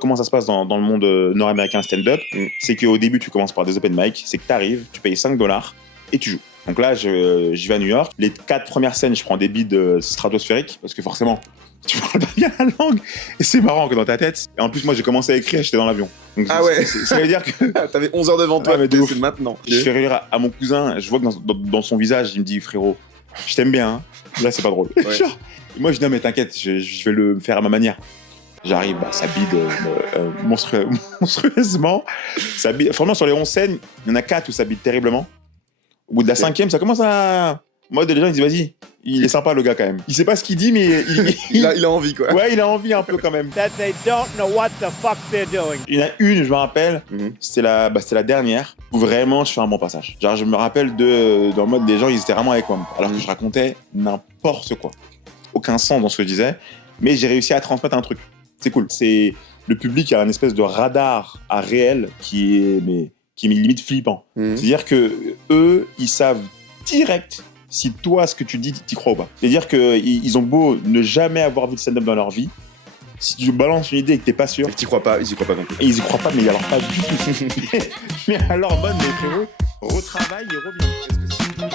comment ça se passe dans le monde nord-américain stand-up. C'est qu'au début, tu commences par des open mic, c'est que tu arrives, tu payes $5 et tu joues. Donc là, j'y vais à New York. Les 4 premières scènes, je prends des beats stratosphériques, parce que forcément, tu parles pas bien la langue. Et c'est marrant que dans ta tête. Et en plus, moi, j'ai commencé à écrire, j'étais dans l'avion. Donc, ouais. Ça veut dire que... T'avais 11 heures devant toi, mais mais c'est maintenant. Je fais rire à mon cousin, je vois que dans son visage, il me dit, frérot, je t'aime bien, hein. Là, c'est pas drôle. Ouais. Genre, moi, je dis, non, mais t'inquiète, je vais le faire à ma manière. J'arrive, ça bide monstrueusement. Ça bide. Franchement, sur les 11 scènes, il y en a 4 où ça bide terriblement. Au bout de la 5e, ça commence à... Moi, les gens, ils disent, vas-y, il est sympa, le gars, quand même. Il sait pas ce qu'il dit, mais... Il a envie, quoi. Ouais, il a envie un peu, quand même. That they don't know what the fuck they're doing. Il y en a une, je me rappelle, c'était la dernière, où vraiment, je fais un bon passage. Genre, je me rappelle dans le mode, des gens, ils étaient vraiment avec moi. Alors que je racontais n'importe quoi. Aucun sens dans ce que je disais, mais j'ai réussi à transmettre un truc. C'est cool. Le public a un espèce de radar à réel qui est limite flippant. C'est-à-dire que eux, ils savent direct si toi, ce que tu dis, t'y crois ou pas. C'est-à-dire qu'ils ont beau ne jamais avoir vu de stand-up dans leur vie, si tu balances une idée et que t'es pas sûr, Et que t'y crois pas, ils y croient pas non plus. et ils y croient pas, mais alors pas du tout. mais alors bonne, mais frérot, retravaille et reviens.